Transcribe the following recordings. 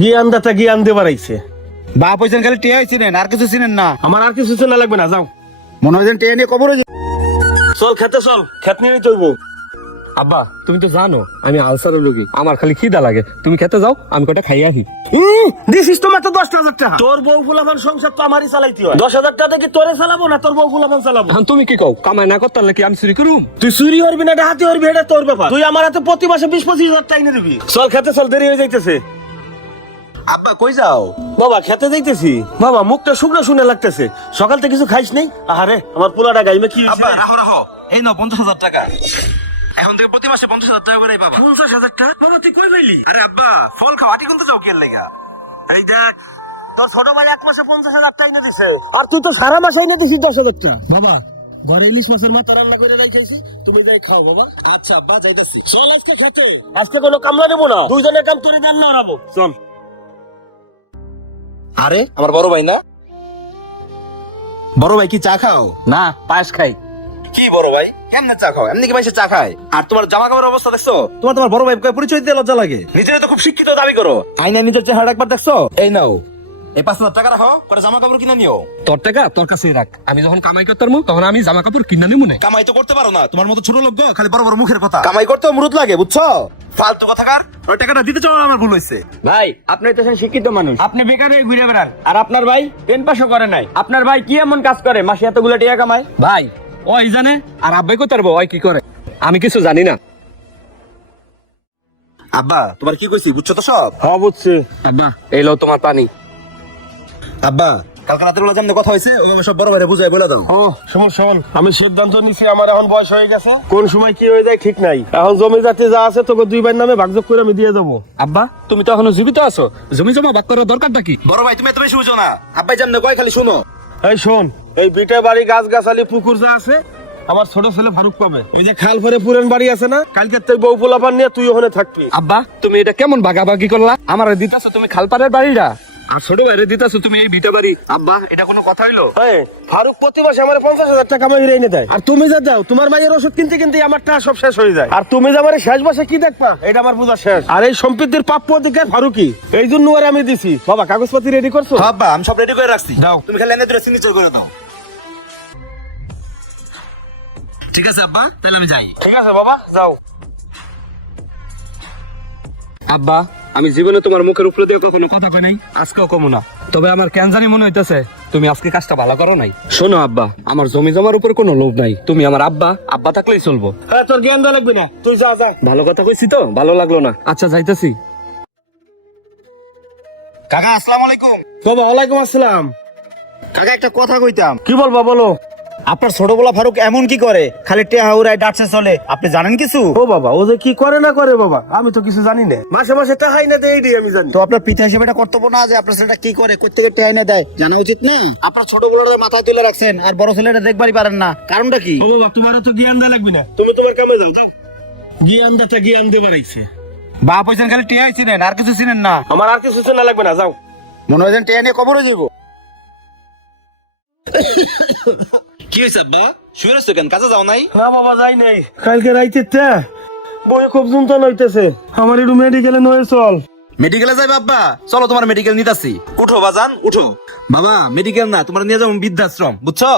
জ্ঞানদাতা জ্ঞান দেবার আইছে। বাপ হইছেন খালি টিয়া চিনেন, আর কিছু চিনেন না। আমার আর কিছু চেনা লাগবে না, যাও। মনে হয় টিয়া নিয়ে কবরে চল খেতে, চল খেত নিয়ে চলবো। আব্বা তুমি তো জানো আমি আলসারের রোগী, আমার খালি খিদা লাগে। তুমি খেতে যাও, আমি কটা খাই আসি। দিছিস তো মাত্র 10,000 টাকা। তোর বউ ফুলাফান সংসার তো আমারই চালাইতে হয়। 10,000 টাকা কি তোরে চালাবো না তোর বউ ফুলাফান চালাবো? এখন তুমি কি কও, কামাই না করতে কি আমি চুরি করুম? তুই চুরি করবি না ডাহাতি করবি, এটা তোর ব্যাপার। তুই আমার হাতে প্রতি মাসে 20-25,000 টাকা এনে দিবি। চল খেতে চল, দেরি হয়ে যাইতেছে। আব্বা কই যাও? বাবা খেতে যাইতেছি। বাবা মুখটা শুকনো শুনে লাগতেছে, সকাল থেকে কিছু খাইস নাই? আহারে আমার পোলাটা গাইমে কি হইছে? আব্বা রাখো রাখো, এই নাও 50,000 টাকা। এখন থেকে প্রতি মাসে 50,000 টাকা করে পাবা। 50,000 টাকা? বাবা তুই কই পাইলি? আরে আব্বা ফল খাও, আটি কিন্তু যাও কি লাগা। এই দেখ, তোর ছোট ভাই এক মাসে 50,000 টাকা এনে দিছে, আর তুই তো সারা মাসে এনে দিছিস 10,000 টাকা। বাবা ঘরে ইলিশ মাছের মাথা রান্না করে রাখাইছি, তুমি যাই খাও বাবা। আচ্ছা আব্বা যাইতাছি। চল আজকে খেতে, আজকে কোনো কামলা নেবো না, দুইজনের কাম তোরে দেন না রাবো। চল। আরে আমার বড় ভাই না? বড় ভাই কি চা খাও? না, পায়েস খাই। কি বড় ভাই কেমনে চা খাও? এমনি কি ভাই চা খায়? আর তোমার জামা কাপড়ের অবস্থা দেখছো? তোমার বড় ভাই পরিচয় দিতে লজ্জা লাগে। নিজের তো খুব শিক্ষিত দাবি করো, আইনা নিজের চেহারা একবার দেখছো? এই নাও এই 5,000 টাকা রাখো, করে জামা কাপড় কিনে নিও। তোর টাকা তোর কাছেই রাখ, আমি যখন কামাই করতে পারবো তখন আমি জামা কাপড় কিনে নিবো না। কামাই তো করতে পারো না, তোমার মতো ছোট লোক গো, খালি বড় বড় মুখের কথা। কামাই করতে মুরুদ লাগে বুঝছো? ফালতু কথাকার। ওই টাকাটা দিতে চাও, আমার ভুল হইছে। ভাই আপনি তো শিক্ষিত মানুষ, আপনি বেকার হয়ে ঘুরে বেড়ান। আর আপনার ভাই পেন পাশও করে নাই। আপনার ভাই কি এমন কাজ করে মাসে এতগুলো টাকা কামায়? ভাই ওই জানে, আর আব্বাই করতে পারবো ওই কি করে, আমি কিছু জানি না। আব্বা তোমার কি কইছি বুঝছো তো সব? হ্যাঁ বুঝছি। আব্বা এই লো তোমার পানি। আব্বা কালকে রাতের বেলা যেমন কথা হয়েছে ওইভাবে সব বড় ভাইরে বুঝাই বলে দাও। শোন, আমি সিদ্ধান্ত নিছি, আমার এখন বয়স হয়ে গেছে, কোন সময় কি হয়ে যায় ঠিক নাই। এখন জমি জাতি যা আছে তোকে 2 ভাইয়ের নামে ভাগযোগ করে আমি দিয়ে দেবো। আব্বা তুমি তো এখনো জীবিত আছো, জমি জমা ভাগ করার দরকারটা কি? বড় ভাই তুমি এত বেশি বুঝো না, আব্বাই যেমন কয় খালি শুনো। এই শোন, এই বিটে বাড়ি গাছ গাছালি পুকুর যা আছে আমার ছোট ছেলে ফারুক পাবে। ওই যে খাল ফেরে পুরান বাড়ি আছে না, কালকে তুই বউ পোলাপান নিয়ে তুই ওখানে থাকবি। আব্বা তুমি এটা কেমন ভাগাভাগি করলা? আমার দিতাছো তুমি খালপাড়ের বাড়িটা, আর ছোট ভাইরে দিতাছো তুমি এই ভিটা বাড়ি। আব্বা এটা কোনো কথা হইলো? এই, ফারুক প্রতি মাসে আমার 50,000 টাকা কামাই এনে দেয়, আর তুমি যা দাও তোমার মায়ের ওষুধ কিনতে কিনতে আমার টাকা সব শেষ হয়ে যায়। আর তুমি যে আমার শেষ মাসে কি দেখবা এটা আমার বোঝা শেষ। আর এই সম্পত্তির প্রাপ্য অধিকার ফারুকই, এই জন্য আর আমি দিছি। বাবা কাগজপাতি রেডি করছো? হ্যাঁ আব্বা আমি সব রেডি করে রাখছি, দাও। তুমি খালি এনে ধরে সিগনেচার করে দাও। ঠিক আছে আব্বা তাহলে আমি যাই। ঠিক আছে বাবা, যাও। আব্বা আমি জীবনে তোমার মুখের উপরে দিয়ে কখনো কথা কই নাই, আজকেও কমু না। তবে আমার কেন জানি মনে হইতেছে তুমি আজকে কাজটা ভালো করো নাই। শোনো আব্বা, আমার জমি জমার উপর কোনো লোভ নাই, তুমি আমার আব্বা, আব্বা থাকলেই চলবো। হ্যাঁ তোর জ্ঞান দেওয়া লাগবে না, তুই যা যা। ভালো কথা কইছি তো, ভালো লাগলো না। আচ্ছা যাইতেছি। কাকা আসসালামু আলাইকুম। বাবা ওয়ালাইকুম আসসালাম। কাকা একটা কথা কইতাম। কি বলবা বলো। আপনার ছোটবেলা ফারুক এমন কি করে, খালি টেহা উড়ায় ডাটসে চলে, আপনি জানেন কিছু? ও বাবা, ও যে কি করে না করে বাবা আমি তো কিছু জানি না। মাসে মাসে টাকাই না দেয় এইটাই আমি জানি। তো আপনার পিতা হিসেবে এটা কর্তব্য না যে আপনার ছেলেটা কি করে, কই থেকে টেহা এনে দেয়, জানা উচিত না? আপনার ছোট বড়টা মাথায় তুলে রাখছেন আর বড় ছেলেটা দেখবারই পারেন না, কারণটা কি? ও বাবা তোমার তো জ্ঞান দেওয়া লাগবে না, তুমি তোমার কামে যাও যাও। জ্ঞান দাতা জ্ঞান দেবার আইছে। বাপ হইছেন খালি টেহাই চিনেন, আর কিছু চিনেন না। আমার আর কিছু চেনা লাগবে না, যাও। মনে হয় টেহা নিয়ে কবরে যাবো। কি হয়েছে আব্বা, শুয়ে রয়েছো কেন, কাজে যাও নাই? না বাবা যাই নাই, কালকে রাইতে বই খুব যন্ত্রণা হইতেছে, আমার একটু মেডিকেলে নয়ে চল। মেডিকেলে যাই বাবা, চলো তোমার মেডিকেল নিতাছি। উঠো বাজান উঠো। বাবা মেডিকেল না, তোমার নিয়ে যাবো বৃদ্ধাশ্রম, বুঝছো?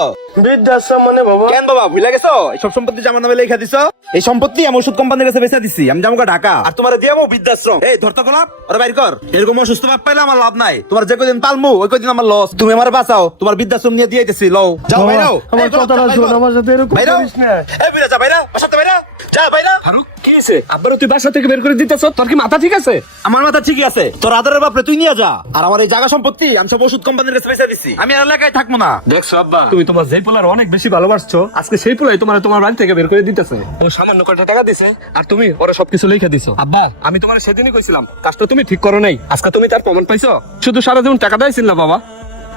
বৃদ্ধাশ্রম মানে বাবা? কেন বাবা ভুলে গেছো? এই সব সম্পত্তি আমার নামে লেখা দিছো, এই সম্পত্তি আমি ওষুধ কোম্পানির কাছে বেচা দিছি, আমি যাবো ঢাকা, আর তোমার দিয়ে যাবো বৃদ্ধাশ্রম। এই ধরতে গোলাপ ওরা বাইর কর, এরকম অসুস্থ বাপ পাইলে আমার লাভ নাই, তোমার যে কদিন পালমু ওই কদিন আমার লস, তুমি আমার বাঁচাও, তোমার বৃদ্ধাশ্রম নিয়ে দিয়ে দিতেছি, লও যাও বাবা, বাইরাও। আমার কথাটা শোন, আমার সাথে এরকম করিস না। এই বিরা যা বাইরা, বাসাতে বাইরা যা বাইরা। ফারুক কি হয়েছে? আব্বারও তুই বাসা থেকে বের করে দিতেছ, তোর কি মাথা ঠিক আছে? আমার মাথা ঠিকই আছে, তোর আদরের বাপরে তুই নিয়ে যা, আর আমার এই জায়গা সম্পত্তি আমি সব ওষুধ কোম্পানির কাছে বেচা দিছি, আমি আর এলাকায় থাকবো না। দেখছো আব্বা, তুমি তোমার যেই পোলার অনেক বেশি ভালোবাসছো, আজকে সেই পোলাই তোমার বাড়ি থেকে বের করে দিতেছে। ও সামান্য কয়টা টাকা দিছে আর তুমি ওরা সবকিছু লিখে দিছো। আব্বা আমি তোমার সেদিনই কইছিলাম কাজটা তুমি ঠিক করো নাই, আজকে তুমি তার প্রমাণ পাইছো। শুধু সারা জীবন টাকা দিয়েছিল না বাবা।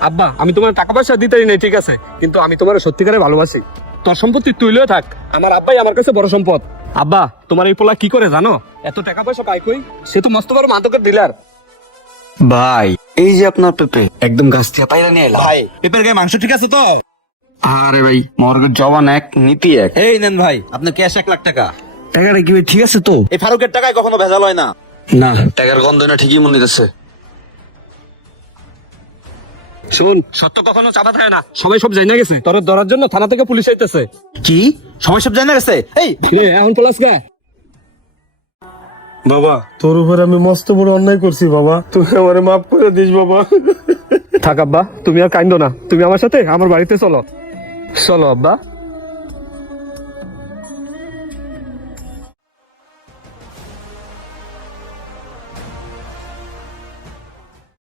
আব্বা আমি তোমার টাকা পয়সা দিতেই নাই ঠিক আছে, কিন্তু আমি তোমার সত্যিকারে ভালোবাসি। তোর সম্পত্তি তুইলেও থাক, আমার আব্বাই আমার কাছে বড় সম্পদ। আব্বা তোমার এই পোলা কি করে জানো, এত টাকা পয়সা পাই কই? সে তো মস্ত বড় মাদকের ডিলার। ভাই এই যে আপনার পেঁপে একদম গাছ থেকে পাইরা নিয়ে এলাম। ভাই পেঁপের গায়ে মাংস ঠিক আছে তো? আরে ভাই মর্গের জবান এক নীতি এক। এই নেন ভাই আপনার ক্যাশ 1,00,000 টাকা। টাকাটা কি ভাই ঠিক আছে তো? এই ফারুকের টাকায় কখনো ভেজাল হয় না। না টাকার গন্ধ না ঠিকই মনে হইতেছে। শোন, সত্য কখনো চাপা থাকে না। সবাই সব জানা গেছে, তোর ধরার জন্য থানা থেকে পুলিশ আইতেছে। কি সবাই সব জানা গেছে? এই কিরে, এখন পলাস কে? বাবা, তোর উপর আমি মস্ত বড় অন্যায় করছি বাবা, তুই আমারে মাফ করে দিস বাবা। থাক আব্বা, তুমি আর কাইন্দো না। তুমি আমার সাথে আমার বাড়িতে চলো। চলো আব্বা।